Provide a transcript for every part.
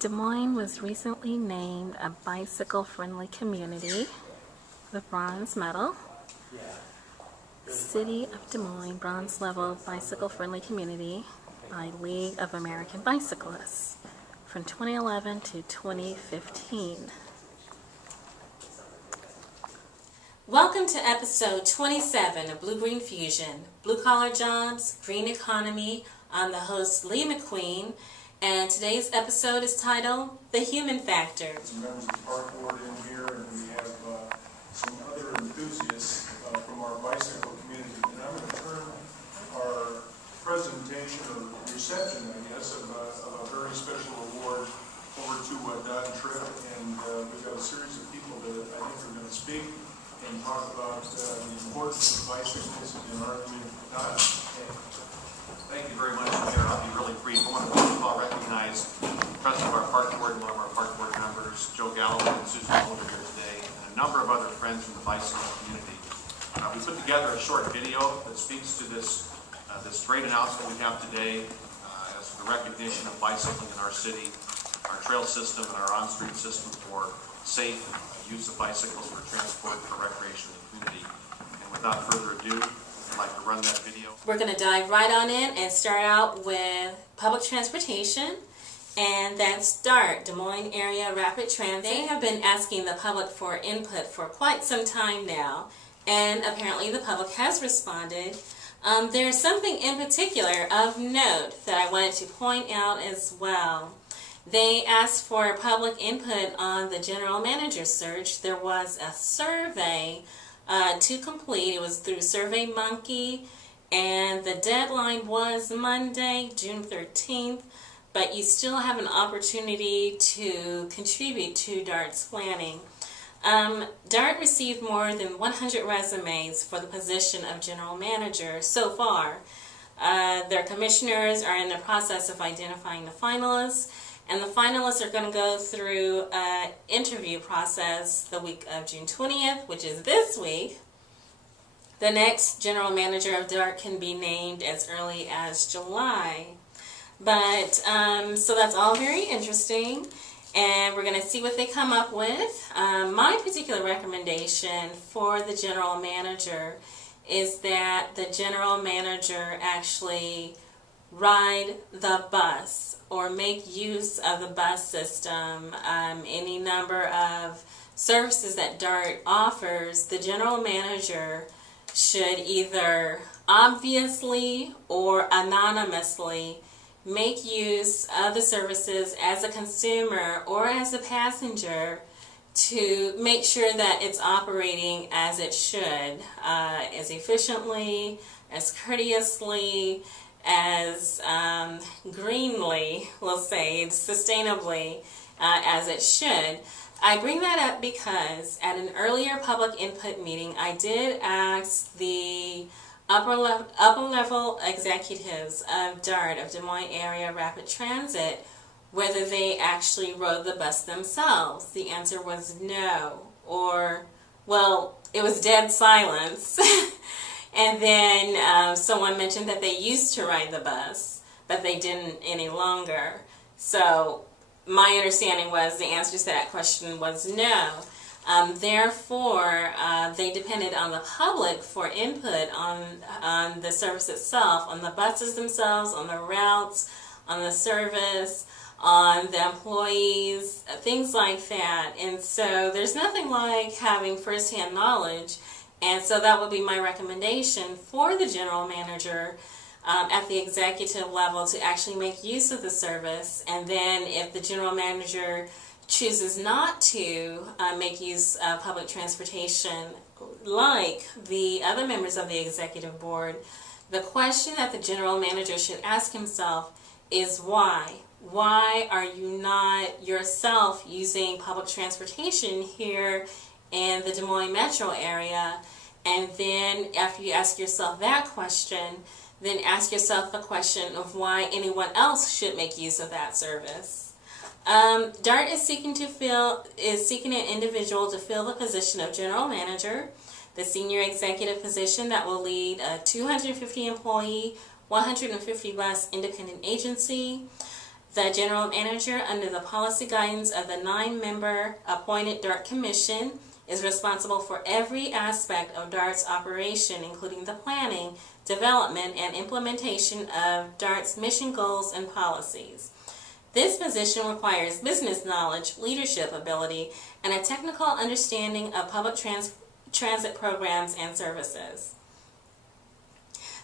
Des Moines was recently named a bicycle-friendly community, the Bronze Medal. City of Des Moines Bronze Level Bicycle-Friendly Community by League of American Bicyclists from 2011 to 2015. Welcome to episode 27 of Blue.Green.Fusion, Blue Collar Jobs, Green Economy. I'm the host, Leah McQueen, and today's episode is titled, The Human Factor. Some members of the park board in here, and we have some other enthusiasts from our bicycle community. And I'm going to turn our presentation, or reception, I guess, of a very special award over to Don Tripp, and we've got a series of people that I think are going to speak and talk about the importance of bicycles in our community. Don? Thank you very much, Mayor. I'll be really brief. I want to first of all recognize the president of our park board and one of our park board members, Joe Galloway and Susan Holder here today, and a number of other friends from the bicycle community. We put together a short video that speaks to this great announcement we have today as the recognition of bicycling in our city, our trail system, and our on-street system for safe use of bicycles for transport for recreation in the community. And without further ado, I'd like to run that video. We're going to dive right on in and start out with public transportation, and that's DART, Des Moines Area Rapid Transit. They have been asking the public for input for quite some time now, and apparently the public has responded. There's something in particular of note that I wanted to point out as well. They asked for public input on the general manager search. There was a survey to complete. It was through SurveyMonkey, and the deadline was Monday, June 13th, but you still have an opportunity to contribute to DART's planning. DART received more than 100 resumes for the position of general manager so far. Their commissioners are in the process of identifying the finalists, and the finalists are going to go through an interview process the week of June 20th, which is this week. The next general manager of DART can be named as early as July. But, so that's all very interesting, and we're going to see what they come up with. My particular recommendation for the general manager is that the general manager actually ride the bus or make use of the bus system. Any number of services that DART offers, the general manager should either obviously or anonymously make use of the services as a consumer or as a passenger to make sure that it's operating as it should, as efficiently, as courteously, as greenly, we'll say, sustainably, as it should. I bring that up because at an earlier public input meeting, I did ask the upper level executives of DART, of Des Moines Area Rapid Transit, whether they actually rode the bus themselves. The answer was no, or, well, it was dead silence. And then someone mentioned that they used to ride the bus, but they didn't any longer. So my understanding was the answer to that question was no. Therefore, they depended on the public for input on the service itself, on the buses themselves, on the routes, on the service, on the employees, things like that. And so there's nothing like having firsthand knowledge. And so that would be my recommendation for the general manager at the executive level to actually make use of the service. And then if the general manager chooses not to make use of public transportation like the other members of the executive board, the question that the general manager should ask himself is why? Why are you not yourself using public transportation here in the Des Moines metro area? And then after you ask yourself that question, then ask yourself the question of why anyone else should make use of that service. DART is seeking an individual to fill the position of general manager, the senior executive position that will lead a 250 employee, 150 bus independent agency. The general manager, under the policy guidance of the 9-member appointed DART Commission, is responsible for every aspect of DART's operation, including the planning, development, and implementation of DART's mission goals and policies. This position requires business knowledge, leadership ability, and a technical understanding of public transit programs and services.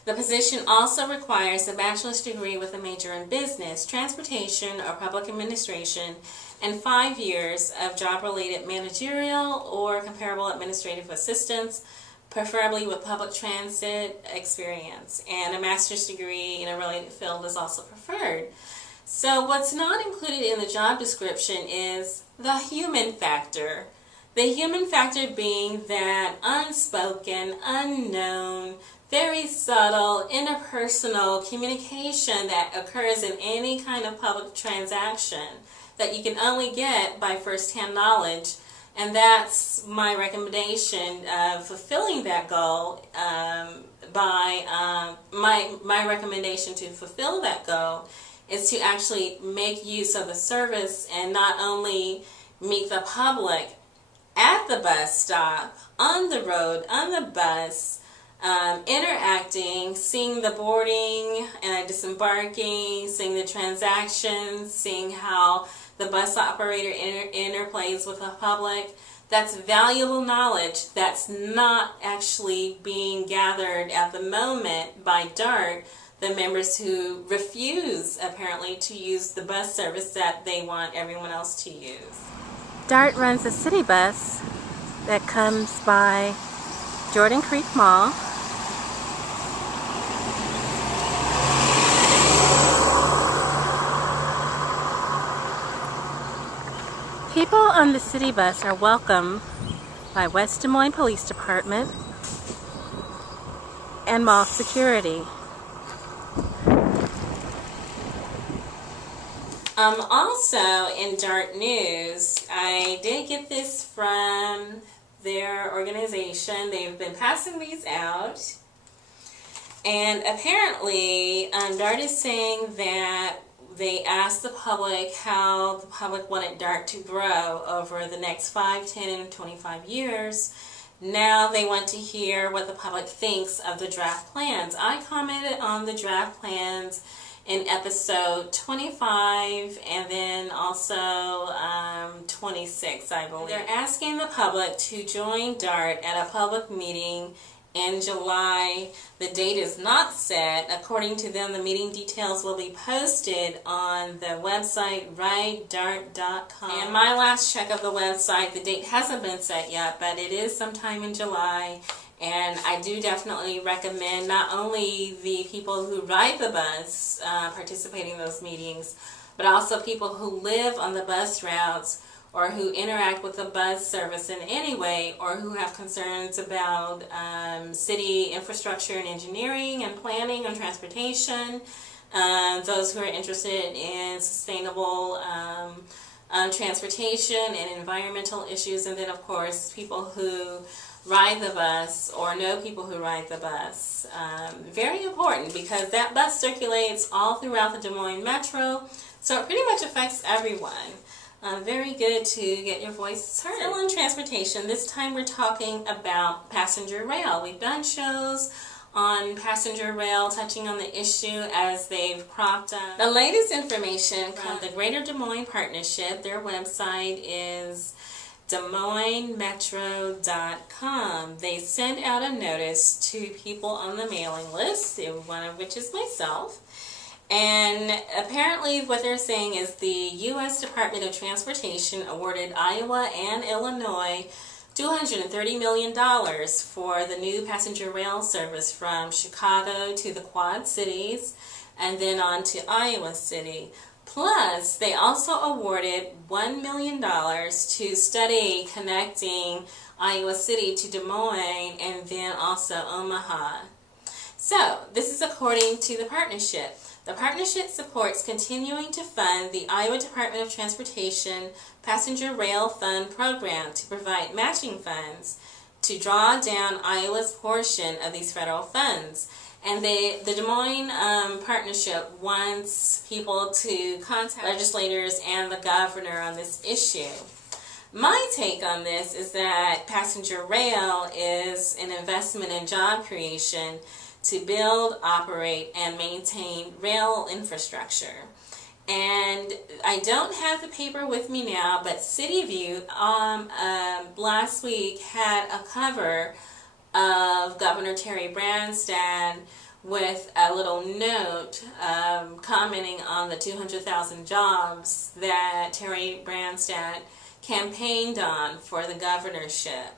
The position also requires a bachelor's degree with a major in business, transportation, or public administration, and 5 years of job-related managerial or comparable administrative assistance, preferably with public transit experience. And a master's degree in a related field is also preferred. So what's not included in the job description is the human factor. The human factor being that unspoken, unknown, very subtle, interpersonal communication that occurs in any kind of public transaction that you can only get by first-hand knowledge. And that's my recommendation of fulfilling that goal. My recommendation to fulfill that goal is to actually make use of the service and not only meet the public at the bus stop, on the road, on the bus, interacting, seeing the boarding and disembarking, seeing the transactions, seeing how the bus operator interplays with the public. That's valuable knowledge that's not actually being gathered at the moment by DART, the members who refuse apparently to use the bus service that they want everyone else to use. DART runs a city bus that comes by Jordan Creek Mall. People on the city bus are welcomed by West Des Moines Police Department and mall security. Also in DART news, I did get this from their organization. They've been passing these out. And apparently, DART is saying that they asked the public how the public wanted DART to grow over the next 5, 10, and 25 years. Now they want to hear what the public thinks of the draft plans. I commented on the draft plans in episode 25 and then also 26, I believe. They're asking the public to join DART at a public meeting in July. The date is not set. According to them, the meeting details will be posted on the website ridedart.com. And my last check of the website, the date hasn't been set yet, but it is sometime in July. And I do definitely recommend not only the people who ride the bus participating in those meetings, but also people who live on the bus routes or who interact with the bus service in any way, or who have concerns about city infrastructure and engineering and planning and transportation, those who are interested in sustainable transportation and environmental issues, and then of course people who ride the bus or know people who ride the bus. Very important, because that bus circulates all throughout the Des Moines Metro, so it pretty much affects everyone. Very good to get your voices heard. Still on transportation, this time we're talking about passenger rail. We've done shows on passenger rail touching on the issue as they've cropped up. The latest information from the Greater Des Moines Partnership. Their website is DesMoinesMetro.com. They send out a notice to people on the mailing list, one of which is myself. And apparently what they're saying is the U.S. Department of Transportation awarded Iowa and Illinois $230 million for the new passenger rail service from Chicago to the Quad Cities and then on to Iowa City. Plus, they also awarded $1 million to study connecting Iowa City to Des Moines and then also Omaha. So, this is according to the partnership. The partnership supports continuing to fund the Iowa Department of Transportation Passenger Rail Fund Program to provide matching funds to draw down Iowa's portion of these federal funds. And the Des Moines Partnership wants people to contact legislators and the governor on this issue. My take on this is that passenger rail is an investment in job creation to build, operate, and maintain rail infrastructure. And I don't have the paper with me now, but City View last week had a cover of Governor Terry Branstad with a little note commenting on the 200,000 jobs that Terry Branstad campaigned on for the governorship.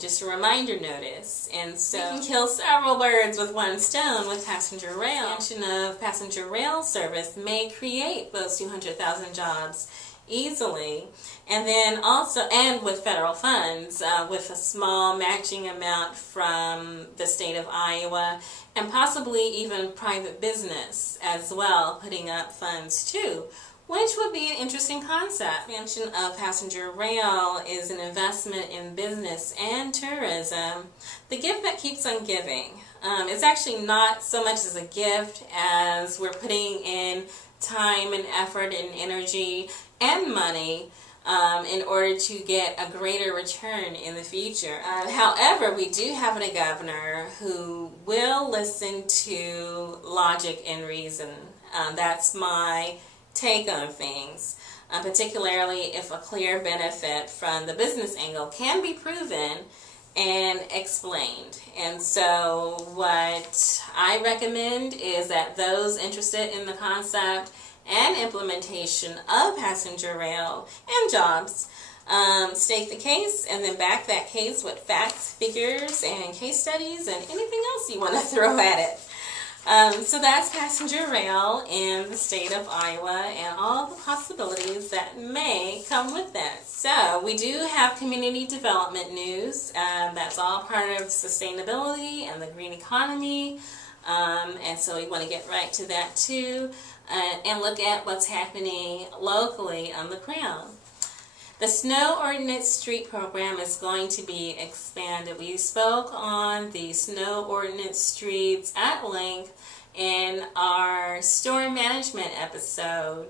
Just a reminder notice. And so you can kill several birds with one stone with passenger rail. Expansion of passenger rail service may create those 200,000 jobs easily. And then also, and with federal funds, with a small matching amount from the state of Iowa, and possibly even private business as well, putting up funds too, which would be an interesting concept. Expansion of passenger rail is an investment in business and tourism. The gift that keeps on giving. It's actually not so much as a gift as we're putting in time and effort and energy and money in order to get a greater return in the future. However, we do have a governor who will listen to logic and reason. That's my take on things, particularly if a clear benefit from the business angle can be proven and explained. And so what I recommend is that those interested in the concept and implementation of passenger rail and jobs state the case and then back that case with facts, figures, and case studies and anything else you want to throw at it. So that's passenger rail in the state of Iowa and all the possibilities that may come with that. So we do have community development news. That's all part of sustainability and the green economy. And so we want to get right to that too and look at what's happening locally on the ground. The Snow Ordinance Street Program is going to be expanded. We spoke on the Snow Ordinance Streets at length in our storm management episode,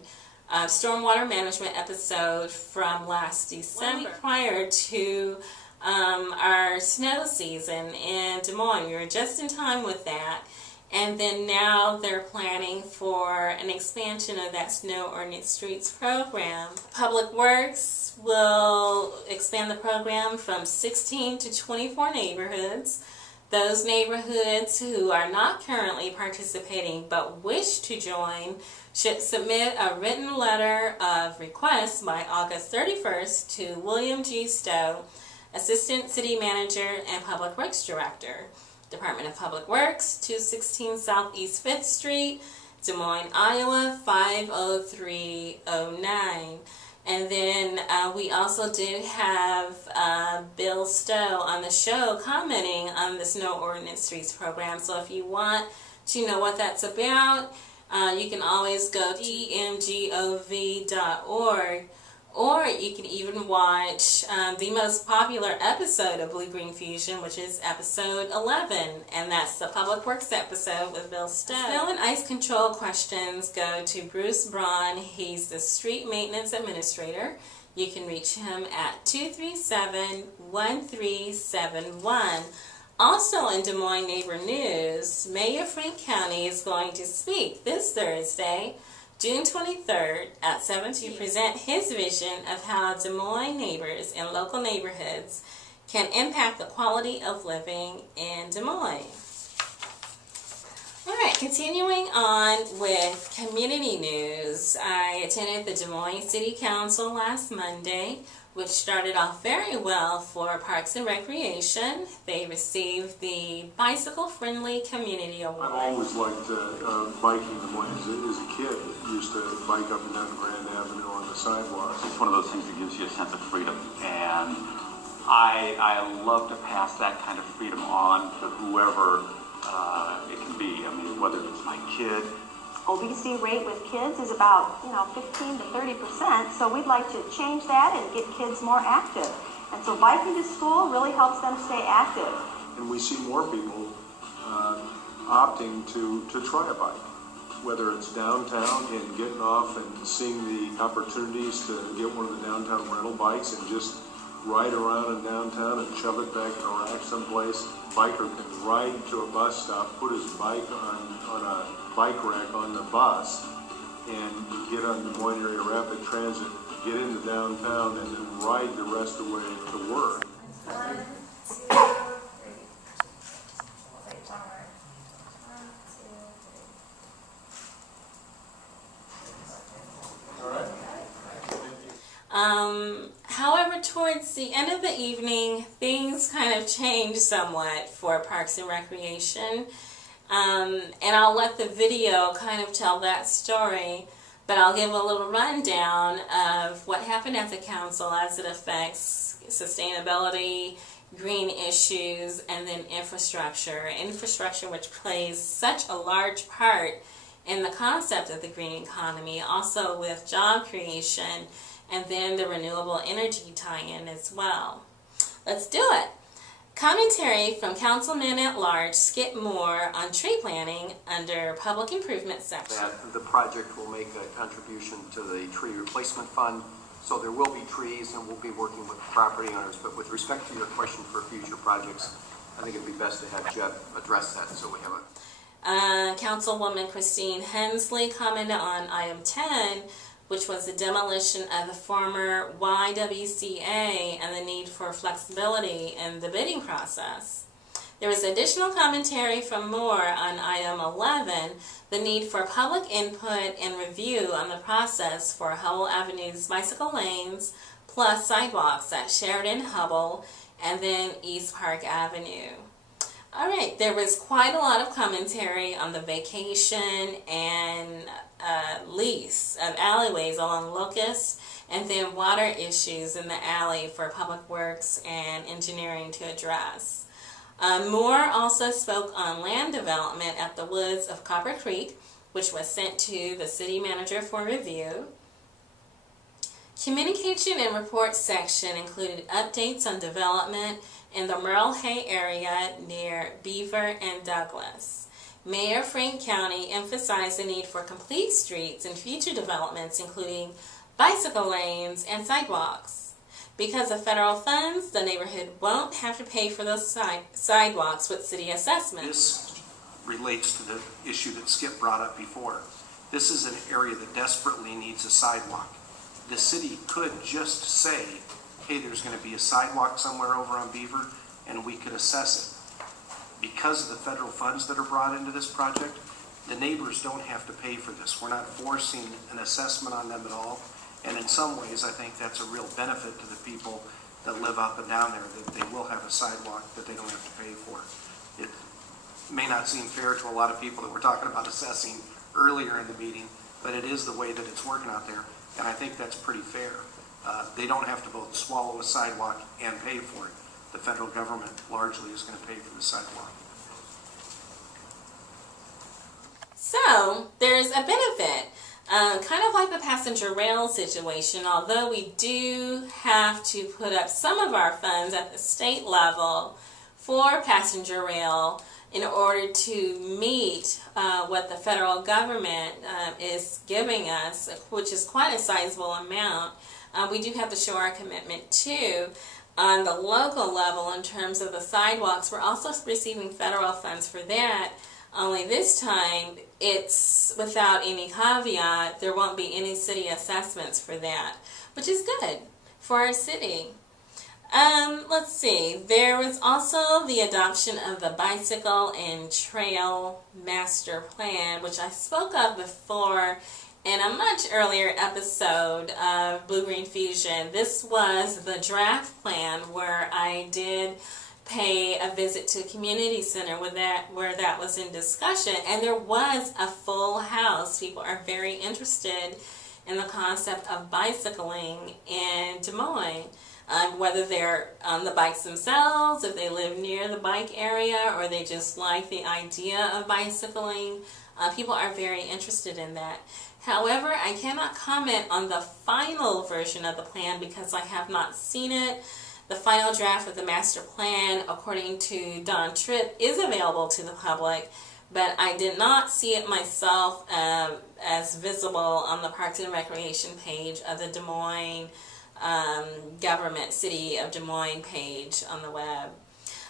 stormwater management episode from last December. Prior to our snow season in Des Moines, we were just in time with that. And then now they're planning for an expansion of that Snow Ordinance Streets program. Public Works will expand the program from 16 to 24 neighborhoods. Those neighborhoods who are not currently participating but wish to join should submit a written letter of request by August 31st to William G. Stowe, Assistant City Manager and Public Works Director, Department of Public Works, 216 Southeast 5th Street, Des Moines, Iowa, 50309. And then we also did have Bill Stowe on the show commenting on the Snow Ordinance Streets program. So if you want to know what that's about, you can always go to emgov.org. Or you can even watch the most popular episode of Blue.Green.Fusion, which is episode 11, and that's the Public Works episode with Bill Stowe. Snow and ice control questions go to Bruce Braun. He's the Street Maintenance Administrator. You can reach him at 237-1371. Also in Des Moines Neighbor News, Mayor Frank Cownie is going to speak this Thursday, June 23rd at 7 to present his vision of how Des Moines neighbors in local neighborhoods can impact the quality of living in Des Moines. All right, continuing on with community news. I attended the Des Moines City Council last Monday, which started off very well for Parks and Recreation. They received the Bicycle Friendly Community Award. I've always liked biking in Des Moines. As a kid, I used to bike up and down Grand Avenue on the sidewalks. It's one of those things that gives you a sense of freedom, and I love to pass that kind of freedom on to whoever it can be. I mean, whether it's my kid. Obesity rate with kids is about 15 to 30%, so we'd like to change that and get kids more active. And so biking to school really helps them stay active. And we see more people opting to try a bike, whether it's downtown and getting off and seeing the opportunities to get one of the downtown rental bikes and just ride around in downtown and shove it back in a rack someplace. Biker can ride to a bus stop, put his bike on a bike rack on the bus, and get on Des Moines Area Rapid Transit, get into downtown, and then ride the rest of the way to work. 1, 2, 3. Wait, one more. 1, 2, 3. All right. However, towards the end of the evening, things kind of changed somewhat for Parks and Recreation. And I'll let the video kind of tell that story, but I'll give a little rundown of what happened at the council as it affects sustainability, green issues, and then infrastructure. Infrastructure, which plays such a large part in the concept of the green economy, also with job creation, and then the renewable energy tie-in as well. Let's do it. Commentary from Councilman-at-Large Skip Moore on tree planting under Public Improvement section. That the project will make a contribution to the tree replacement fund, so there will be trees and we'll be working with property owners. But with respect to your question for future projects, I think it'd be best to have Jeff address that so we have a... Councilwoman Christine Hensley commented on item 10, which was the demolition of the former YWCA and the need for flexibility in the bidding process. There was additional commentary from Moore on item 11, the need for public input and review on the process for Hubble Avenue's bicycle lanes, plus sidewalks at Sheridan, Hubble, and then East Park Avenue. All right, there was quite a lot of commentary on the vacation and lease of alleyways along Locust, and then water issues in the alley for Public Works and Engineering to address. Moore also spoke on land development at the woods of Copper Creek, which was sent to the city manager for review. Communication and report section included updates on development in the Merle Hay area near Beaver and Douglas. Mayor Frank Cownie emphasized the need for complete streets and future developments, including bicycle lanes and sidewalks. Because of federal funds, the neighborhood won't have to pay for those sidewalks with city assessments. This relates to the issue that Skip brought up before. This is an area that desperately needs a sidewalk. The city could just say, hey, there's going to be a sidewalk somewhere over on Beaver, and we could assess it. Because of the federal funds that are brought into this project, the neighbors don't have to pay for this. We're not forcing an assessment on them at all. And in some ways, I think that's a real benefit to the people that live up and down there, that they will have a sidewalk that they don't have to pay for. It may not seem fair to a lot of people that we're talking about assessing earlier in the meeting, but it is the way that it's working out there. And I think that's pretty fair. They don't have to both swallow a sidewalk and pay for it. The federal government largely is going to pay for the sidewalk. So there's a benefit, kind of like the passenger rail situation. Although we do have to put up some of our funds at the state level for passenger rail in order to meet what the federal government is giving us, which is quite a sizable amount. We do have to show our commitment too. On the local level, in terms of the sidewalks, we're also receiving federal funds for that. Only this time, it's without any caveat. There won't be any city assessments for that, which is good for our city. Let's see. There was also the adoption of the Bicycle and Trail Master Plan, which I spoke of before in a much earlier episode of Blue.Green.Fusion. This was the draft plan where I did pay a visit to a community center where that was in discussion, and there was a full house. People are very interested in the concept of bicycling in Des Moines, whether they're on the bikes themselves, if they live near the bike area, or they just like the idea of bicycling. People are very interested in that. However, I cannot comment on the final version of the plan because I have not seen it. The final draft of the master plan, according to Don Tripp, is available to the public, but I did not see it myself as visible on the Parks and Recreation page of the Des Moines government, City of Des Moines page on the web.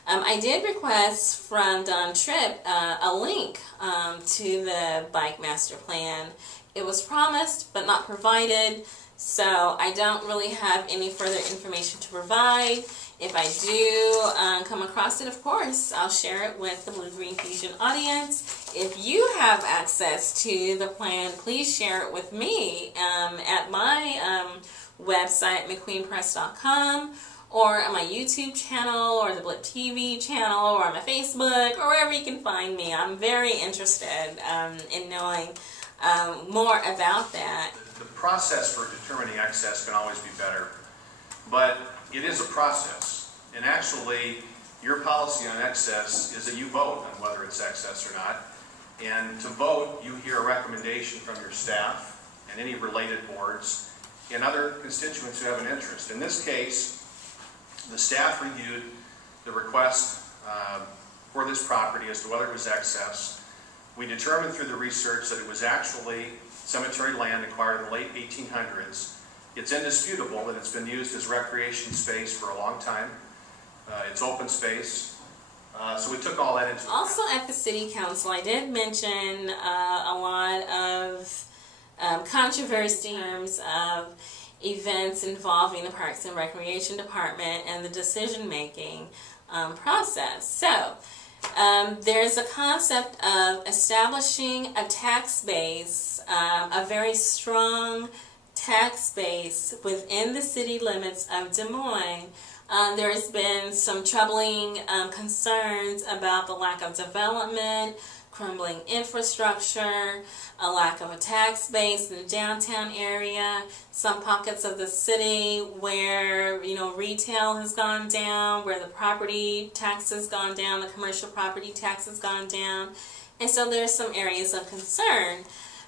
I did request from Don Tripp a link to the bike master plan. It was promised but not provided, so I don't really have any further information to provide. If I do come across it, of course, I'll share it with the Blue.Green.Fusion audience. If you have access to the plan, please share it with me at my website, mcqueenpress.com, or on my YouTube channel, or the Blip TV channel, or on my Facebook, or wherever you can find me. I'm very interested in knowing more about that. The process for determining excess can always be better, but it is a process. And actually, your policy on excess is that you vote on whether it's excess or not. And to vote, you hear a recommendation from your staff and any related boards and other constituents who have an interest. In this case, the staff reviewed the request for this property as to whether it was excess. We determined through the research that it was actually cemetery land acquired in the late 1800s. It's indisputable that it's been used as recreation space for a long time. It's open space. So we took all that into account. Also at the City Council, I did mention a lot of controversy in terms of events involving the Parks and Recreation Department and the decision-making process. So there's a concept of establishing a tax base, a very strong tax base within the city limits of Des Moines. There's been some troubling concerns about the lack of development, crumbling infrastructure, a lack of a tax base in the downtown area, some pockets of the city where, retail has gone down, where the property tax has gone down, the commercial property tax has gone down. And so there's some areas of concern.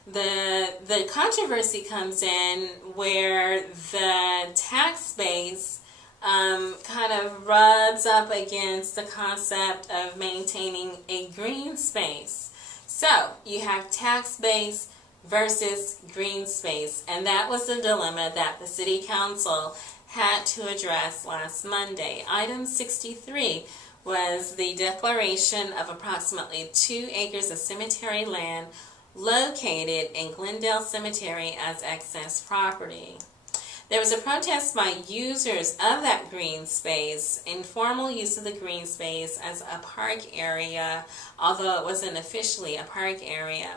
The controversy comes in where the tax base kind of rubs up against the concept of maintaining a green space. So you have tax base versus green space, and that was the dilemma that the City Council had to address last Monday. Item 63 was the declaration of approximately 2 acres of cemetery land located in Glendale Cemetery as excess property. There was a protest by users of that green space, informal use of the green space as a park area, although it wasn't officially a park area.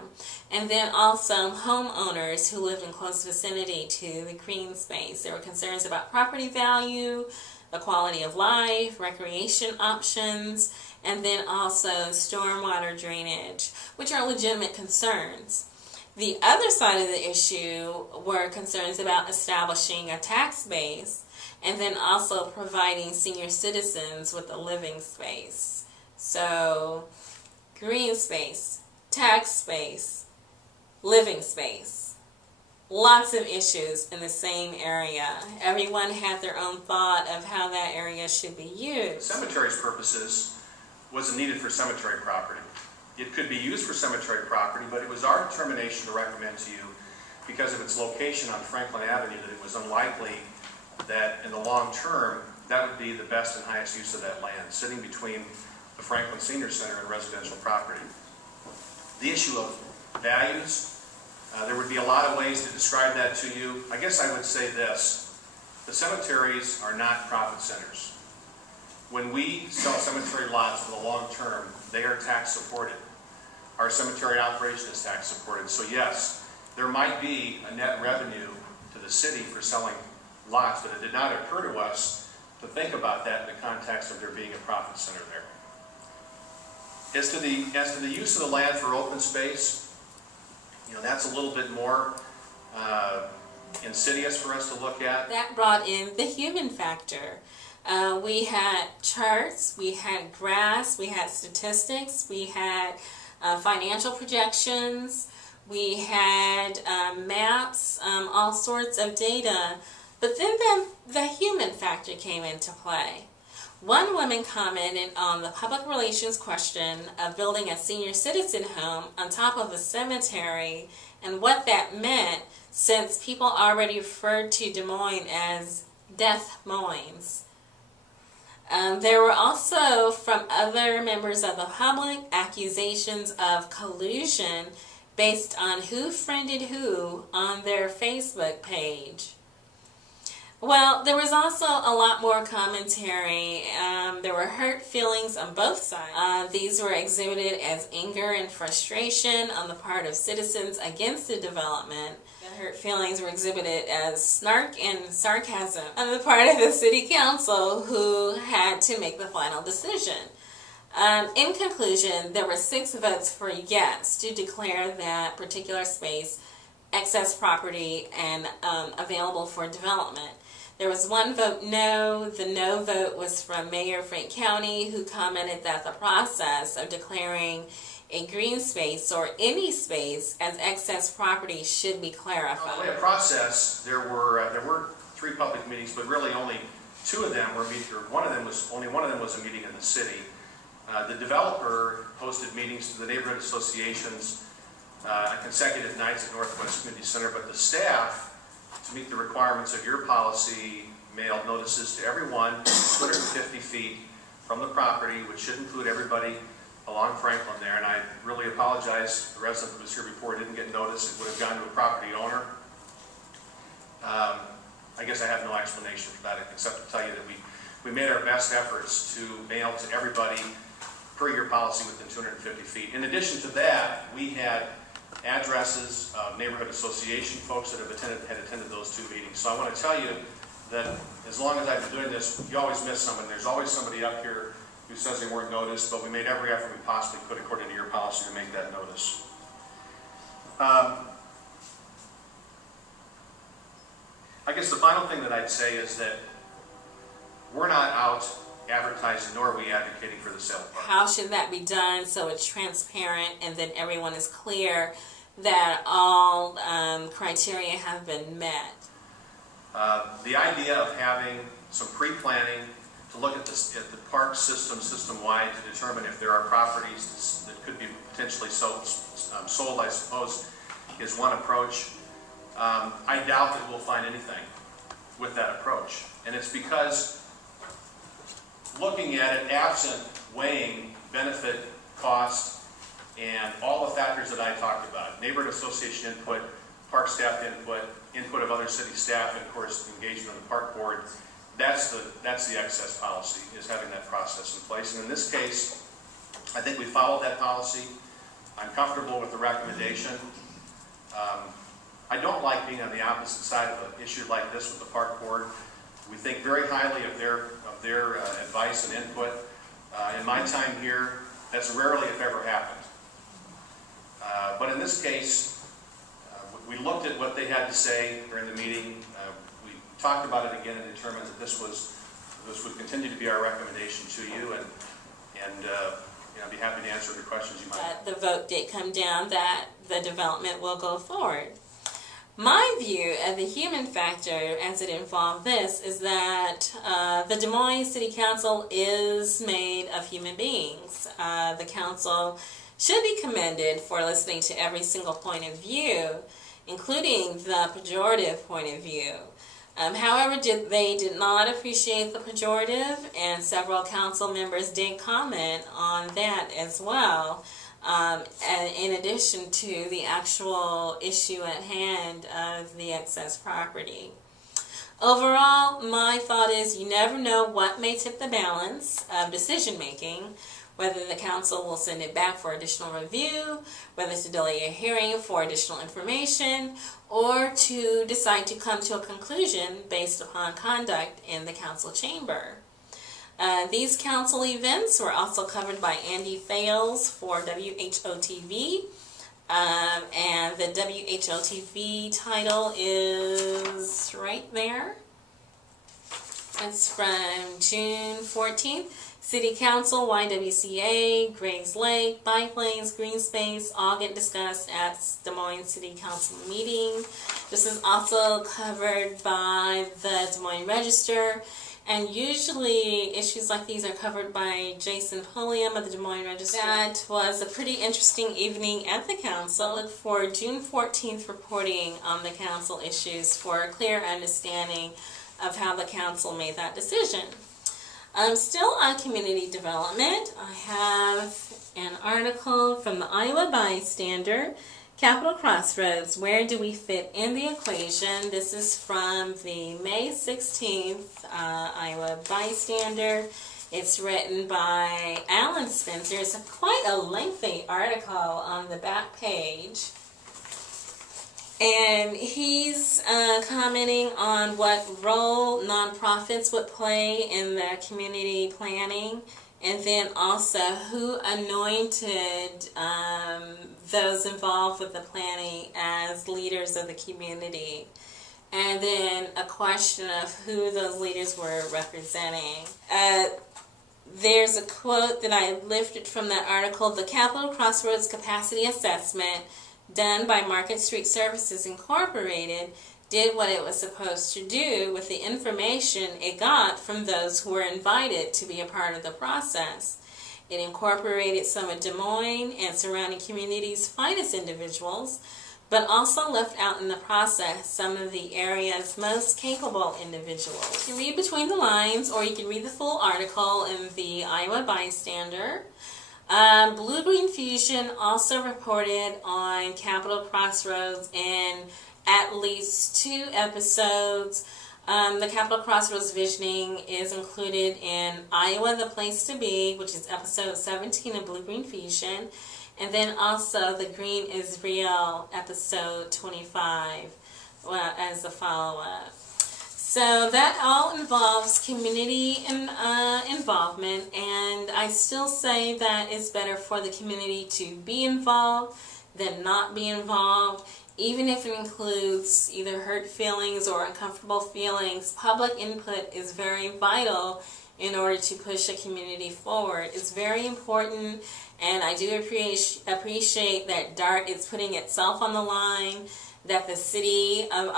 And then also homeowners who lived in close vicinity to the green space. There were concerns about property value, the quality of life, recreation options, and then also stormwater drainage, which are legitimate concerns. The other side of the issue were concerns about establishing a tax base and then also providing senior citizens with a living space. So, green space, tax space, living space. Lots of issues in the same area. Everyone had their own thought of how that area should be used. Cemetery's purposes wasn't needed for cemetery property. It could be used for cemetery property, but it was our determination to recommend to you, because of its location on Franklin Avenue, that it was unlikely that in the long term that would be the best and highest use of that land, sitting between the Franklin Senior Center and residential property. The issue of values, there would be a lot of ways to describe that to you. I guess I would say this: the cemeteries are not profit centers. When we sell cemetery lots for the long term, they are tax supported. Our cemetery operation is tax supported. So yes, there might be a net revenue to the city for selling lots, but it did not occur to us to think about that in the context of there being a profit center there. As to the use of the land for open space, that's a little bit more insidious for us to look at. That brought in the human factor. We had charts, we had graphs, we had statistics, we had financial projections, we had maps, all sorts of data. But then the human factor came into play. One woman commented on the public relations question of building a senior citizen home on top of a cemetery and what that meant, since people already referred to Des Moines as Des Moines. There were also, from other members of the public, accusations of collusion based on who friended who on their Facebook page. Well, there was also a lot more commentary. There were hurt feelings on both sides. These were exhibited as anger and frustration on the part of citizens against the development. The hurt feelings were exhibited as snark and sarcasm on the part of the City Council, who had to make the final decision. In conclusion, there were 6 votes for yes to declare that particular space excess property and available for development. There was 1 vote no. The no vote was from Mayor Frank Cownie, who commented that the process of declaring a green space or any space as excess property should be clarified. On the way of process, there were 3 public meetings, but really only 2 of them were meetings, or one of them was a meeting in the city. The developer hosted meetings to the neighborhood associations on consecutive nights at Northwest Community Center, but the staff, to meet the requirements of your policy, mailed notices to everyone 250 feet from the property, which should include everybody along Franklin there. And I really apologize, the resident who was here before didn't get notice. It would have gone to a property owner. I guess I have no explanation for that, except to tell you that we made our best efforts to mail to everybody per your policy within 250 feet. In addition to that, we had addresses of neighborhood association folks that had attended those 2 meetings. So I want to tell you that as long as I've been doing this, you always miss someone. There's always somebody up here who says they weren't noticed, but we made every effort we possibly could according to your policy to make that notice. I guess the final thing that I'd say is that we're not out advertising, nor are we advocating for the sale of property. How should that be done so it's transparent and then everyone is clear that all criteria have been met? The idea of having some pre-planning to look at the park system-wide to determine if there are properties that could be potentially sold, I suppose, is one approach. I doubt that we'll find anything with that approach. And it's because looking at it, absent weighing benefit, cost, and all the factors that I talked about, neighborhood association input, park staff input of other city staff, and of course engagement of the park board, that's the excess policy, is having that process in place. And in this case, I think we followed that policy. I'm comfortable with the recommendation. I don't like being on the opposite side of an issue like this with the park board. We think very highly of their advice and input. In my time here, that's rarely, if ever, happened. But in this case, we looked at what they had to say during the meeting. We talked about it again and determined that this would continue to be our recommendation to you, and I'd be happy to answer the questions you might have. The vote did come down that the development will go forward. My view of the human factor as it involved this is that the Des Moines City Council is made of human beings. The council should be commended for listening to every single point of view, including the pejorative point of view. However, they did not appreciate the pejorative, and several council members did comment on that as well. In addition to the actual issue at hand of the excess property. Overall, my thought is you never know what may tip the balance of decision making, whether the council will send it back for additional review, whether to delay a hearing for additional information, or to decide to come to a conclusion based upon conduct in the council chamber. These council events were also covered by Andy Fales for WHOTV, and the WHOTV title is right there. It's from June 14th. City Council, YWCA, Graves Lake, bike lanes, green space, all get discussed at Des Moines City Council meeting. This is also covered by the Des Moines Register, And usually issues like these are covered by Jason Pulliam of the Des Moines Register. That was a pretty interesting evening at the council. Look for June 14th reporting on the council issues for a clear understanding of how the council made that decision. Still on community development, I have an article from the Iowa Bystander, Capital Crossroads, where do we fit in the equation? This is from the May 16th Iowa Bystander. It's written by Alan Spencer. It's quite a lengthy article on the back page. And he's commenting on what role nonprofits would play in the community planning, and then also who anointed those involved with the planning as leaders of the community. And then a question of who those leaders were representing. There's a quote that I lifted from that article: the Capital Crossroads Capacity Assessment done by Market Street Services Incorporated did what it was supposed to do with the information it got from those who were invited to be a part of the process. It incorporated some of Des Moines and surrounding communities' finest individuals, but also left out in the process some of the area's most capable individuals. You can read between the lines, or you can read the full article in the Iowa Bystander. Blue.Green.Fusion also reported on Capital Crossroads in at least 2 episodes. The Capital Crossroads visioning is included in Iowa, the Place to Be, which is episode 17 of Blue.Green.Fusion, and then also The Green is Real, episode 25, as a follow-up. So that all involves community involvement, and I still say that it's better for the community to be involved than not be involved. Even if it includes either hurt feelings or uncomfortable feelings, public input is very vital in order to push a community forward. It's very important, and I do appreciate that DART is putting itself on the line, that the city of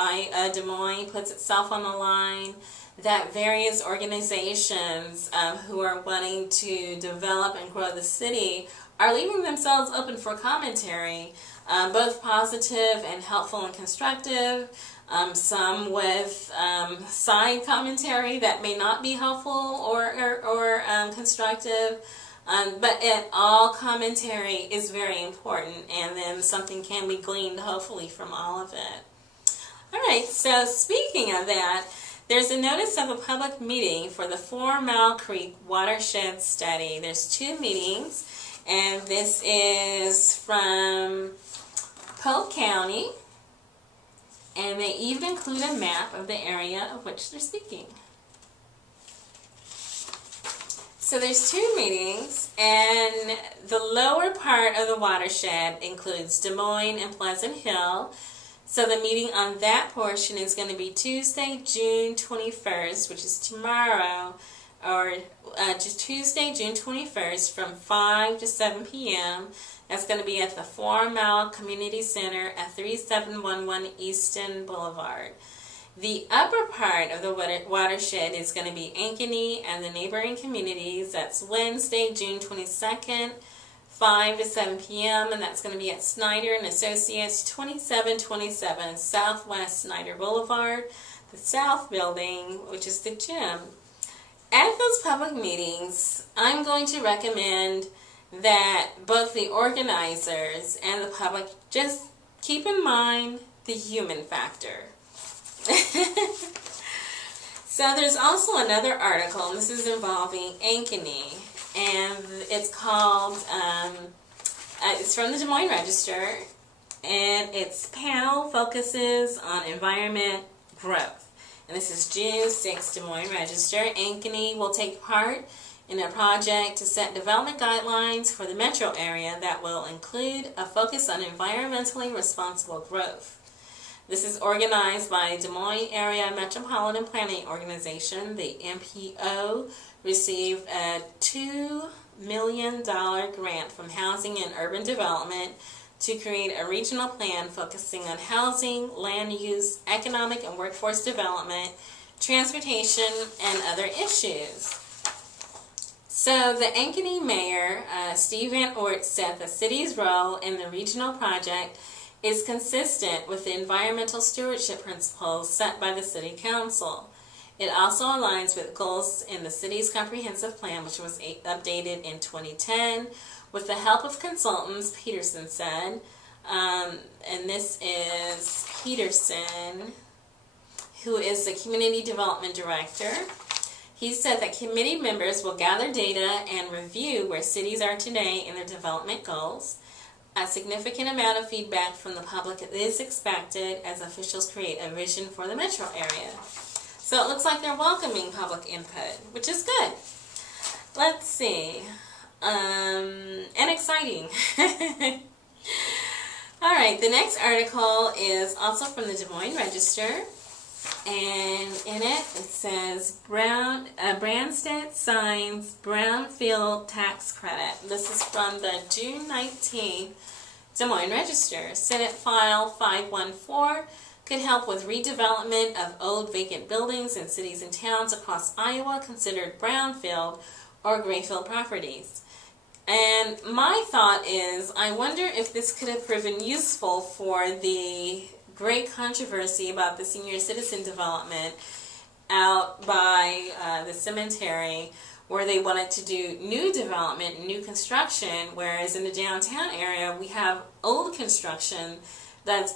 Des Moines puts itself on the line, that various organizations who are wanting to develop and grow the city are leaving themselves open for commentary, both positive and helpful and constructive, some with side commentary that may not be helpful or constructive, but all commentary is very important, and then something can be gleaned hopefully from all of it. Alright, so speaking of that, there's a notice of a public meeting for the 4 Mile Creek Watershed Study. There's 2 meetings, and this is from Polk County, and they even include a map of the area of which they're speaking. So there's 2 meetings, and the lower part of the watershed includes Des Moines and Pleasant Hill. So the meeting on that portion is going to be Tuesday, June 21st, which is tomorrow, or just Tuesday, June 21st from 5 to 7 p.m. That's going to be at the 4 Mile Community Center at 3711 Easton Boulevard. The upper part of the watershed is going to be Ankeny and the neighboring communities. That's Wednesday, June 22nd, 5 to 7 p.m. and that's going to be at Snyder and Associates, 2727 Southwest Snyder Boulevard, the South Building, which is the gym. At those public meetings, I'm going to recommend that both the organizers and the public just keep in mind the human factor. So there's also another article, and this is involving Ankeny, and it's called, it's from the Des Moines Register, and its panel focuses on environment growth. And this is June 6, Des Moines Register. Ankeny will take part in a project to set development guidelines for the metro area that will include a focus on environmentally responsible growth. This is organized by Des Moines Area Metropolitan Planning Organization. The MPO received a $2 million grant from Housing and Urban Development to create a regional plan focusing on housing, land use, economic and workforce development, transportation, and other issues. So the Ankeny Mayor, Steve Van Ort, said the city's role in the regional project is consistent with the environmental stewardship principles set by the City Council. It also aligns with goals in the city's comprehensive plan, which was updated in 2010 with the help of consultants, Peterson said. And this is Peterson, who is the Community Development Director. He said that committee members will gather data and review where cities are today in their development goals. A significant amount of feedback from the public is expected as officials create a vision for the metro area. So it looks like they're welcoming public input, which is good. Let's see. And exciting. All right, the next article is also from the Des Moines Register. And in it, it says, Branstad signs Brownfield tax credit. This is from the June 19th Des Moines Register. Senate File 514 could help with redevelopment of old vacant buildings in cities and towns across Iowa considered brownfield or grayfield properties. And my thought is, I wonder if this could have proven useful for the great controversy about the senior citizen development out by the cemetery, where they wanted to do new development, new construction, whereas in the downtown area we have old construction that's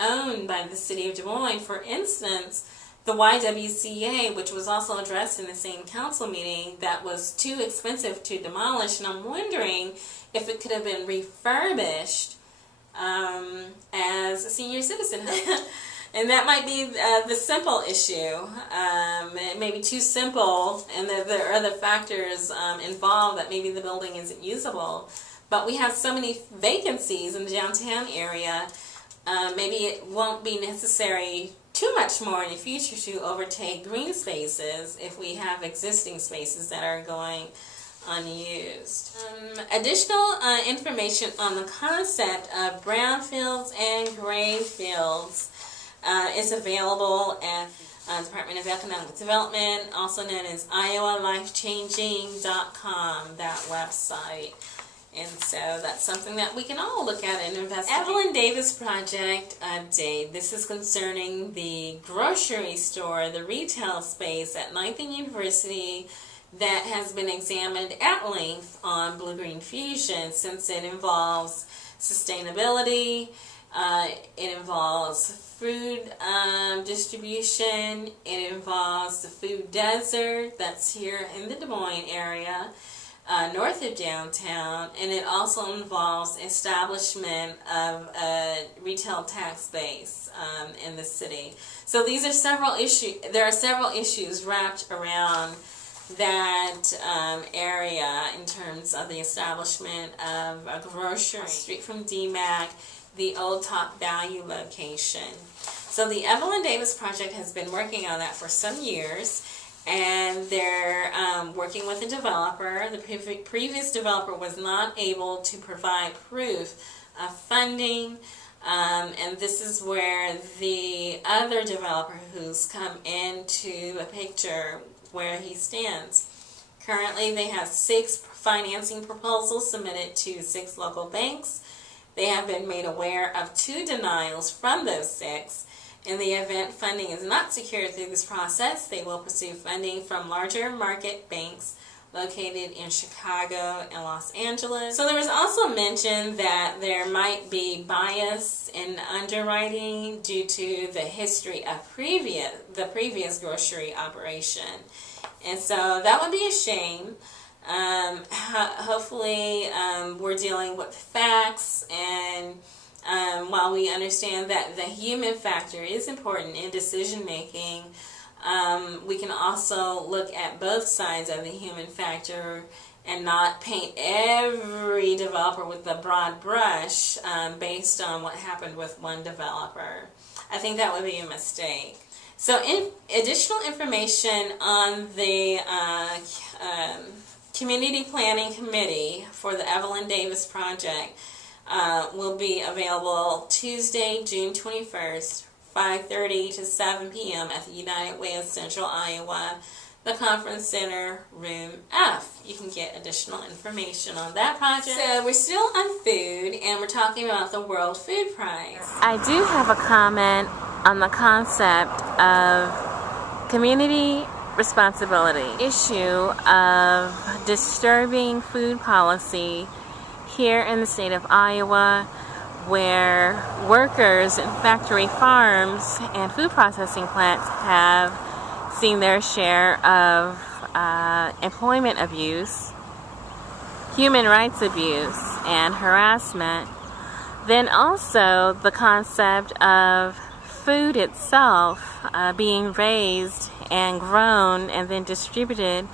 owned by the city of Des Moines. For instance, the YWCA, which was also addressed in the same council meeting, that was too expensive to demolish, and I'm wondering if it could have been refurbished as a senior citizen home. And that might be the simple issue. It may be too simple, and there are other factors involved that maybe the building isn't usable. But we have so many vacancies in the downtown area, maybe it won't be necessary too much more in the future to overtake green spaces if we have existing spaces that are going unused. Additional information on the concept of brownfields and grayfields is available at Department of Economic Development, also known as iowalifechanging.com, that website. And so that's something that we can all look at and investigate. Evelyn Davis Project update. This is concerning the grocery store, the retail space at 9th and University that has been examined at length on Blue.Green.Fusion, since it involves sustainability, it involves food distribution, it involves the food desert that's here in the Des Moines area, north of downtown, and it also involves establishment of a retail tax base in the city. So these are several issues. There are several issues wrapped around that area in terms of the establishment of a grocery street from DMAC, the old Top Value location. So the Evelyn Davis Project has been working on that for some years, and they're working with a developer. The previous developer was not able to provide proof of funding, and this is where the other developer who's come into the picture, where he stands. Currently they have 6 financing proposals submitted to 6 local banks. They have been made aware of 2 denials from those 6. In the event funding is not secured through this process, they will pursue funding from larger market banks located in Chicago and Los Angeles. So there was also mention that there might be bias in underwriting due to the history of the previous grocery operation. And so that would be a shame. Hopefully we're dealing with facts, and while we understand that the human factor is important in decision making, we can also look at both sides of the human factor and not paint every developer with a broad brush based on what happened with one developer. I think that would be a mistake. So additional information on the Community Planning Committee for the Evelyn Davis Project will be available Tuesday, June 21st 5:30 to 7 p.m. at the United Way of Central Iowa, the Conference Center, Room F. You can get additional information on that project. So we're still on food, and we're talking about the World Food Prize. I do have a comment on the concept of community responsibility. Issue of disturbing food policy here in the state of Iowa, where workers in factory farms and food processing plants have seen their share of employment abuse, human rights abuse, and harassment. Then also the concept of food itself being raised and grown and then distributed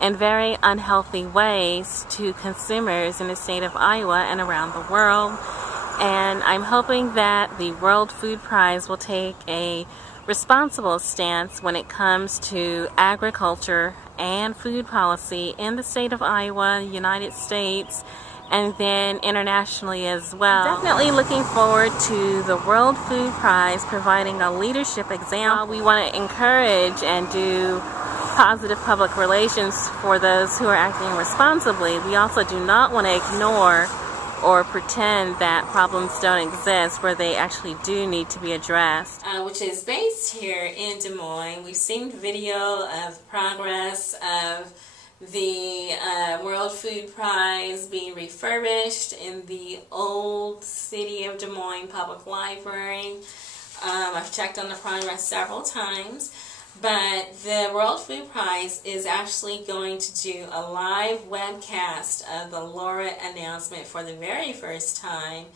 in very unhealthy ways to consumers in the state of Iowa and around the world. And I'm hoping that the World Food Prize will take a responsible stance when it comes to agriculture and food policy in the state of Iowa, United States, and then internationally as well. I'm definitely looking forward to the World Food Prize providing a leadership example. We want to encourage and do positive public relations for those who are acting responsibly. We also do not want to ignore or pretend that problems don't exist where they actually do need to be addressed. Which is based here in Des Moines. We've seen video of progress of the World Food Prize being refurbished in the old City of Des Moines Public Library. I've checked on the progress several times. But the World Food Prize is actually going to do a live webcast of the laureate announcement for the very first time.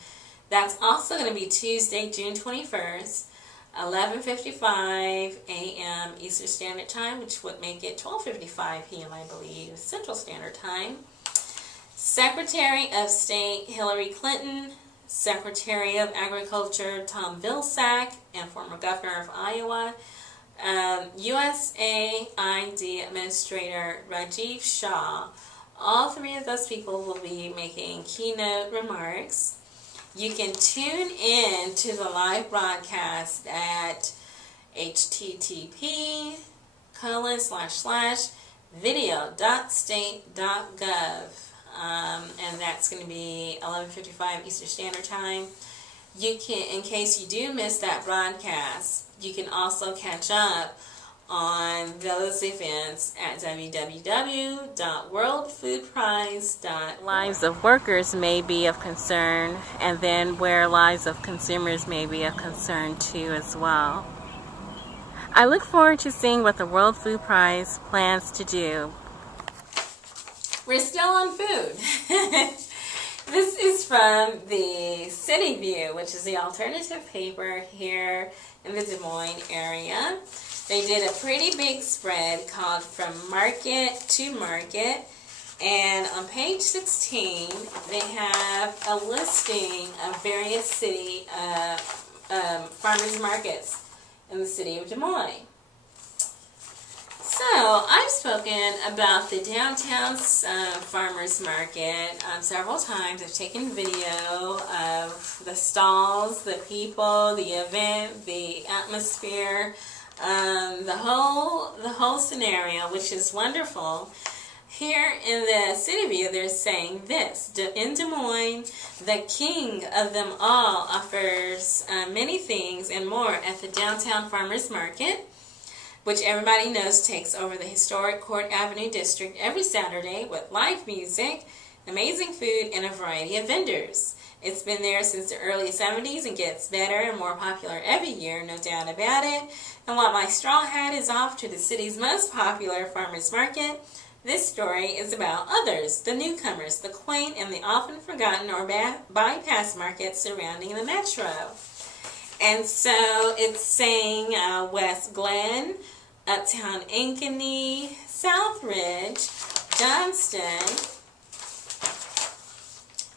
That's also going to be Tuesday, June 21st, 11:55 a.m. Eastern Standard Time, which would make it 12:55 p.m., I believe, Central Standard Time. Secretary of State Hillary Clinton, Secretary of Agriculture Tom Vilsack, and former Governor of Iowa, USAID Administrator Rajiv Shah. All three of those people will be making keynote remarks. You can tune in to the live broadcast at http://video.state.gov, and that's going to be 11:55 Eastern Standard Time. You can, in case you do miss that broadcast, you can also catch up on those events at www.worldfoodprize.org. Lives of workers may be of concern, and then where lives of consumers may be of concern too as well. I look forward to seeing what the World Food Prize plans to do. We're still on food. This is from the City View, which is the alternative paper here in the Des Moines area. They did a pretty big spread called From Market to Market, and on page 16 they have a listing of various city farmers markets in the city of Des Moines. So, I've spoken about the downtown farmers market several times. I've taken video of the stalls, the people, the event, the atmosphere, the whole scenario, which is wonderful. Here in the City View, they're saying this: in Des Moines, the king of them all offers many things and more at the downtown farmers market, which everybody knows takes over the historic Court Avenue district every Saturday with live music, amazing food, and a variety of vendors. It's been there since the early 70s and gets better and more popular every year, no doubt about it. And while my straw hat is off to the city's most popular farmers market, this story is about others, the newcomers, the quaint and the often forgotten or bypassed markets surrounding the metro. And so it's saying West Glen, Uptown Ankeny, Southridge, Johnston,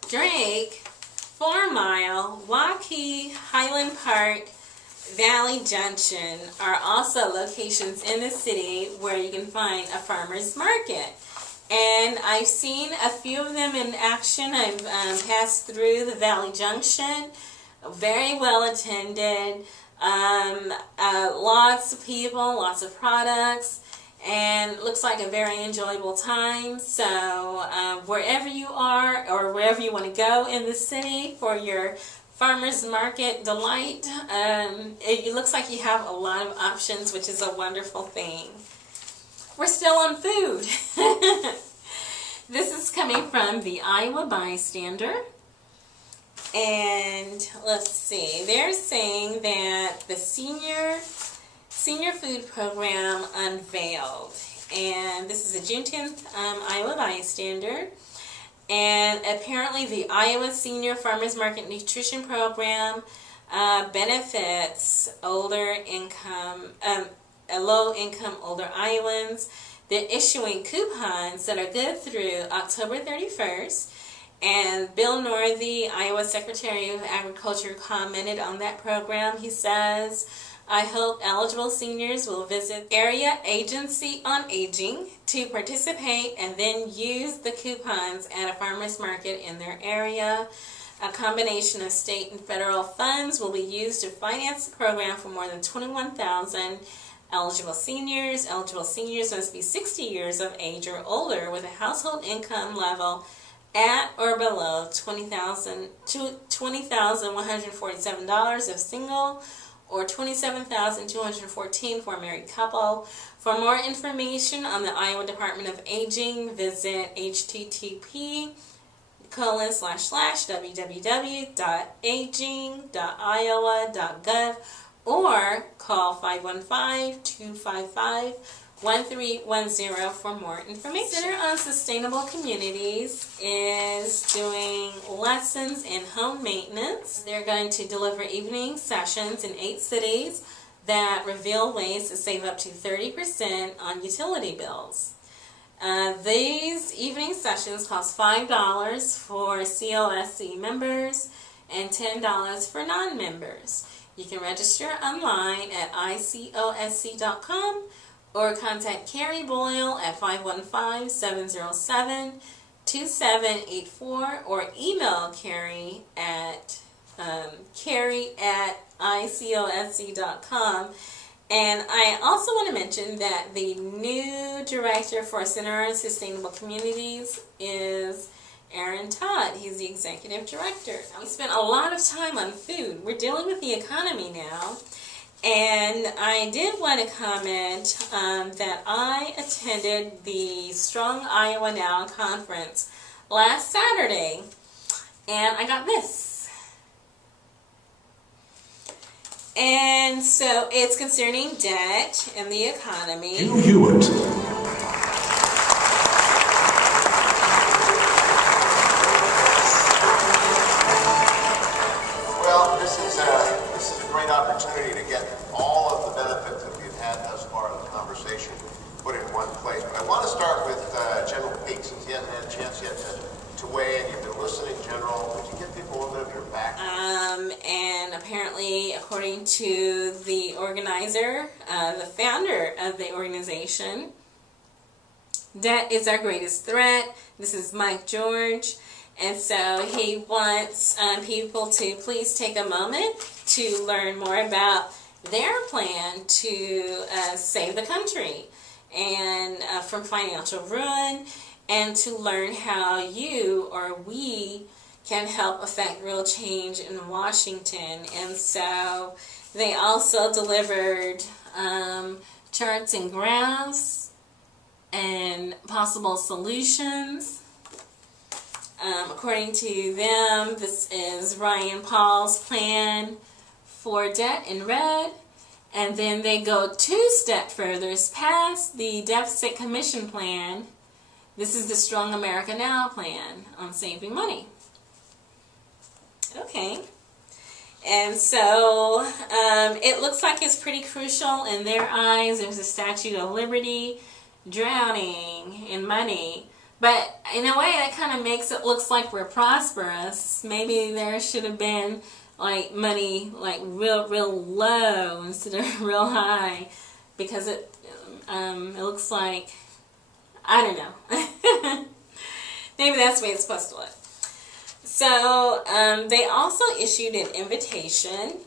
Drake, 4 Mile, Waukee, Highland Park, Valley Junction are also locations in the city where you can find a farmer's market. And I've seen a few of them in action. I've passed through the Valley Junction, very well attended. Lots of people, lots of products, and looks like a very enjoyable time. So wherever you are or wherever you want to go in the city for your farmers market delight, it looks like you have a lot of options, which is a wonderful thing. We're still on food. This is coming from the Iowa Bystander. And let's see, they're saying that the senior food program unveiled. And this is a June 10th Iowa Bystander. And apparently the Iowa Senior Farmers Market Nutrition Program benefits low-income older Iowans. They're issuing coupons that are good through October 31st. And Bill Northey, Iowa Secretary of Agriculture, commented on that program. He says, I hope eligible seniors will visit Area Agency on Aging to participate and then use the coupons at a farmer's market in their area. A combination of state and federal funds will be used to finance the program for more than 21,000 eligible seniors. Eligible seniors must be 60 years of age or older with a household income level at or below $20,147 if single, or $27,214 for a married couple. For more information on the Iowa Department of Aging, visit http://www.aging.iowa.gov or call 515-255-1310 for more information. Center on Sustainable Communities is doing lessons in home maintenance. They're going to deliver evening sessions in 8 cities that reveal ways to save up to 30% on utility bills. These evening sessions cost $5 for COSC members and $10 for non-members. You can register online at icosc.com or contact Carrie Boyle at 515-707-2784 or email Carrie at icosc.com. And I also want to mention that the new director for Center on Sustainable Communities is Aaron Todd. He's the executive director. We spent a lot of time on food. We're dealing with the economy now. And I did want to comment that I attended the Strong Iowa Now conference last Saturday, and I got this. And so it's concerning debt and the economy. Hewitt. Well, this is a great opportunity to get all of the benefits that we've had thus far in the conversation put in one place. But I want to start with General Peake, since he hasn't had a chance yet to weigh in. You've been listening, General. Would you give people a little bit of your background? And apparently, according to the organizer, the founder of the organization, debt is our greatest threat. This is Mike George. And so he wants people to please take a moment to learn more about their plan to save the country and from financial ruin, and to learn how you or we can help affect real change in Washington. And so they also delivered charts and graphs and possible solutions. According to them, this is Ryan Paul's plan for debt in red. And then they go 2 steps further past the Deficit Commission plan. This is the Strong America Now plan on saving money. Okay. And so it looks like it's pretty crucial in their eyes. There's a Statue of Liberty drowning in money. But in a way, that kind of makes it looks like we're prosperous. Maybe there should have been like money like real low instead of real high, because it looks like, I don't know. Maybe that's the way it's supposed to look. So they also issued an invitation,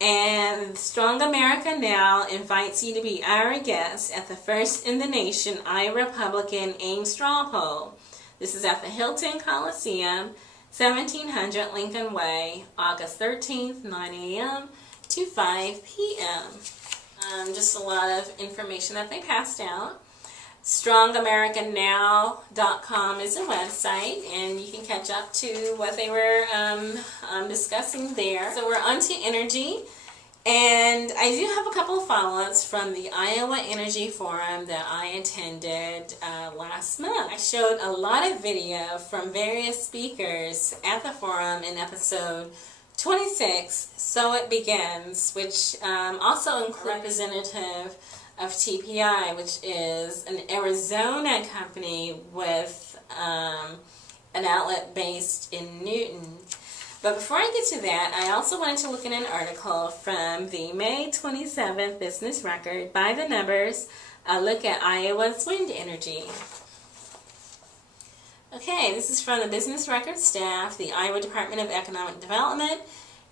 And Strong America Now invites you to be our guest at the first in the nation Iowa Republican AIM straw poll. This is at the Hilton Coliseum, 1700 Lincoln Way, August 13th, 9 a.m. to 5 p.m. Just a lot of information that they passed out. StrongAmericanNow.com is their website, and you can catch up to what they were discussing there. So we're on to energy, and I do have a couple of follow-ups from the Iowa Energy Forum that I attended last month. I showed a lot of video from various speakers at the forum in episode 26, So It Begins, which also includes a representative of TPI, which is an Arizona company with an outlet based in Newton. But before I get to that, I also wanted to look at an article from the May 27th Business Record, by the numbers, a look at Iowa's wind energy. Okay, this is from the Business Record staff. The Iowa Department of Economic Development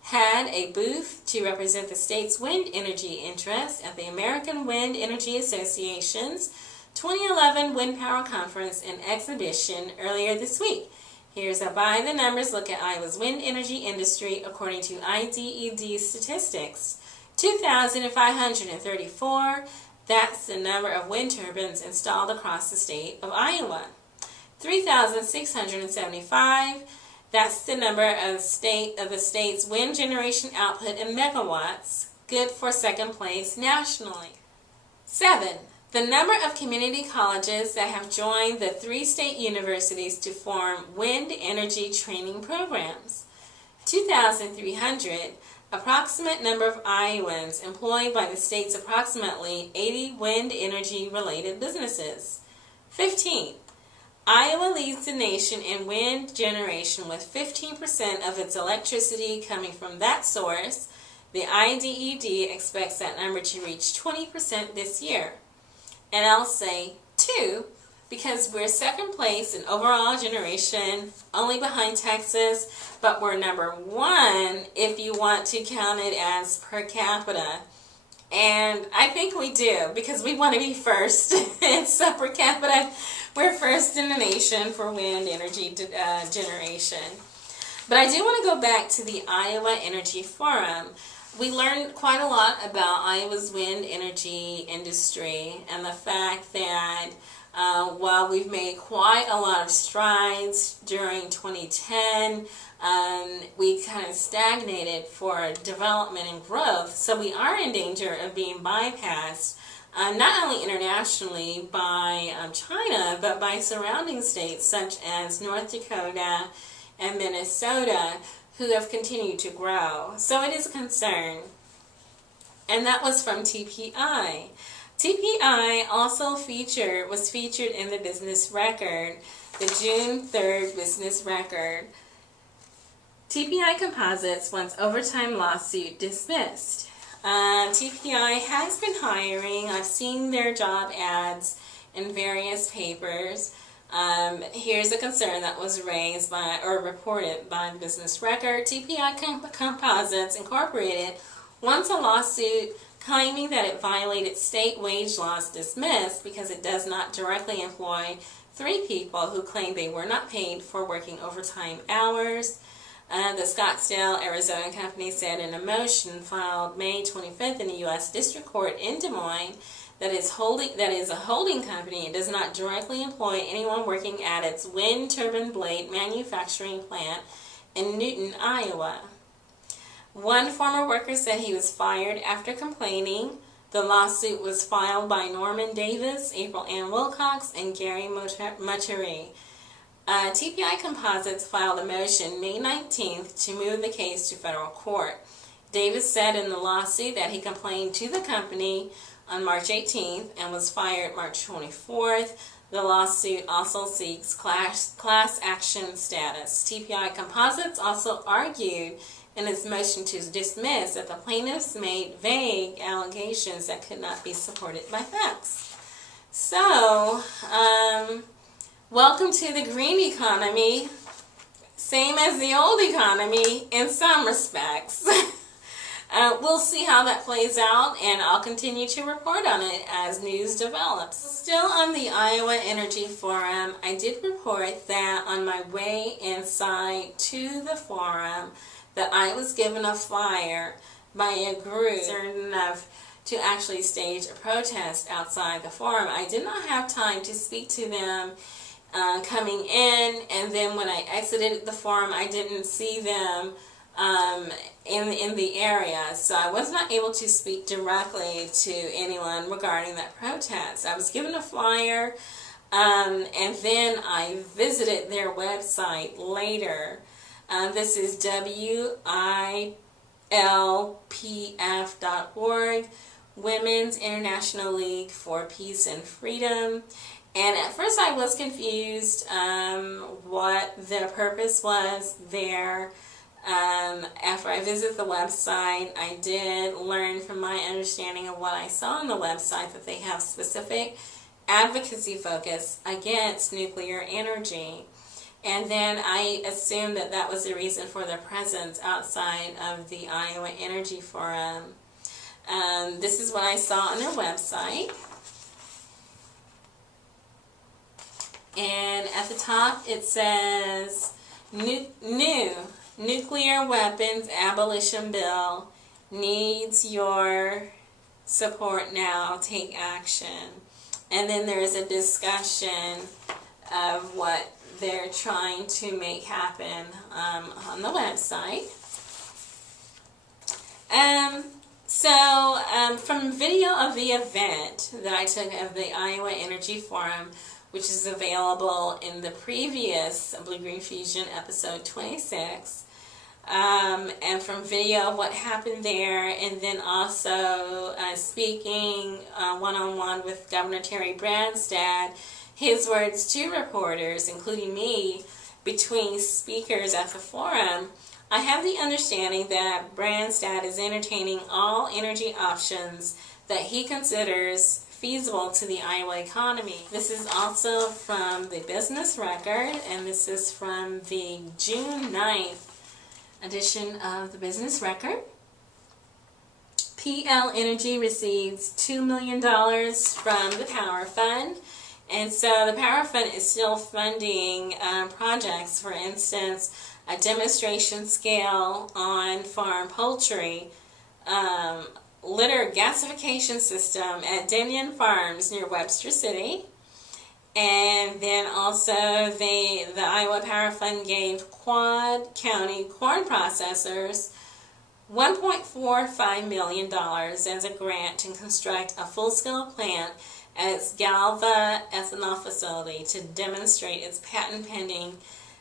had a booth to represent the state's wind energy interests at the American Wind Energy Association's 2011 Wind Power Conference and Exhibition earlier this week. Here's a by-the-numbers look at Iowa's wind energy industry according to IDED statistics. 2,534, that's the number of wind turbines installed across the state of Iowa. 3,675, that's the number of the state's wind generation output in megawatts, good for second place nationally. 7. The number of community colleges that have joined the 3 state universities to form wind energy training programs. 2,300, approximate number of Iowans employed by the state's approximately 80 wind energy related businesses. 15. Iowa leads the nation in wind generation with 15% of its electricity coming from that source. The IDED expects that number to reach 20% this year. And I'll say 2 because we're second place in overall generation, only behind Texas, but we're number 1 if you want to count it as per capita. And I think we do because we want to be first. It's per capita. We're first in the nation for wind energy generation. But I do want to go back to the Iowa Energy Forum. We learned quite a lot about Iowa's wind energy industry and the fact that while we've made quite a lot of strides during 2010, we kind of stagnated for development and growth. So we are in danger of being bypassed not only internationally by China, but by surrounding states such as North Dakota and Minnesota, who have continued to grow. So it is a concern. And that was from TPI. TPI also was featured in the Business Record, the June 3rd Business Record. TPI Composites wants overtime lawsuit dismissed. TPI has been hiring. I've seen their job ads in various papers. Here's a concern that was raised by or reported by the Business Record. TPI Composites Incorporated wants a lawsuit claiming that it violated state wage laws dismissed because it does not directly employ 3 people who claim they were not paid for working overtime hours. The Scottsdale, Arizona company said in a motion filed May 25th in the U.S. District Court in Des Moines that is a holding company. It does not directly employ anyone working at its wind turbine blade manufacturing plant in Newton, Iowa. One former worker said he was fired after complaining. The lawsuit was filed by Norman Davis, April Ann Wilcox, and Gary Muttery. TPI Composites filed a motion May 19th to move the case to federal court. Davis said in the lawsuit that he complained to the company on March 18th and was fired March 24th. The lawsuit also seeks class action status. TPI Composites also argued in its motion to dismiss that the plaintiffs made vague allegations that could not be supported by facts. So, welcome to the green economy, same as the old economy in some respects. we'll see how that plays out, and I'll continue to report on it as news develops. Still on the Iowa Energy Forum, I did report that on my way inside to the forum that I was given a flyer by a group concerned enough to actually stage a protest outside the forum. I did not have time to speak to them coming in, and then when I exited the forum, I didn't see them in the area, so I was not able to speak directly to anyone regarding that protest. I was given a flyer, and then I visited their website later. This is WILPF.org, Women's International League for Peace and Freedom. And at first I was confused what the purpose was there. After I visited the website, I did learn from my understanding of what I saw on the website that they have specific advocacy focus against nuclear energy. And then I assumed that that was the reason for their presence outside of the Iowa Energy Forum. This is what I saw on their website. And at the top it says, new nuclear weapons abolition bill needs your support now. Take action. And then there is a discussion of what they're trying to make happen on the website. From video of the event that I took of the Iowa Energy Forum, which is available in the previous Blue.Green.Fusion episode 26, and from video of what happened there, and then also speaking one-on-one with Governor Terry Branstad, his words to reporters, including me, between speakers at the forum, I have the understanding that Branstad is entertaining all energy options that he considers feasible to the Iowa economy. This is also from the Business Record, and this is from the June 9th edition of the Business Record. PL Energy receives $2 million from the Power Fund, and so the Power Fund is still funding projects, for instance, a demonstration scale on farm poultry, litter gasification system at Denyon Farms near Webster City. And then also the Iowa Power Fund gave Quad County corn processors $1.45 million as a grant to construct a full-scale plant at its Galva ethanol facility to demonstrate its patent-pending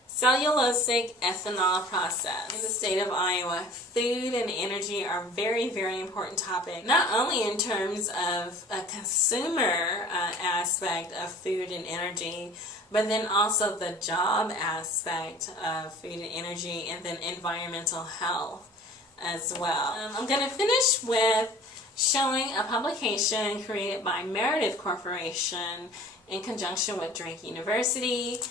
cellulosic ethanol process. In the state of Iowa, food and energy are very, very important topic, not only in terms of a consumer aspect of food and energy, but then also the job aspect of food and energy, and then environmental health as well. I'm going to finish with showing a publication created by Meredith Corporation in conjunction with Drake University.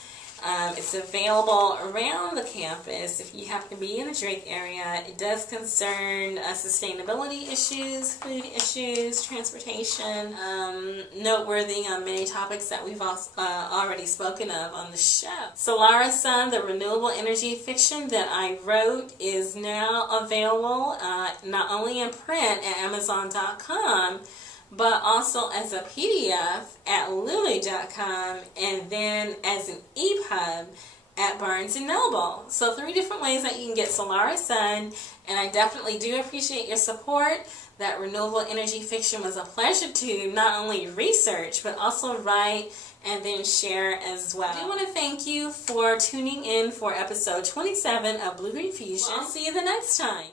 It's available around the campus if you happen to be in the Drake area. It does concern sustainability issues, food issues, transportation, noteworthy on many topics that we've already spoken of on the show. Solaris Sun, the renewable energy fiction that I wrote, is now available not only in print at Amazon.com, but also as a PDF at Lulu.com, and then as an EPUB at Barnes & Noble. So 3 different ways that you can get Solaris Sun, and I definitely do appreciate your support. That renewable energy fiction was a pleasure to not only research, but also write and then share as well. I do want to thank you for tuning in for episode 27 of Blue.Green.Fusion. I'll see you the next time.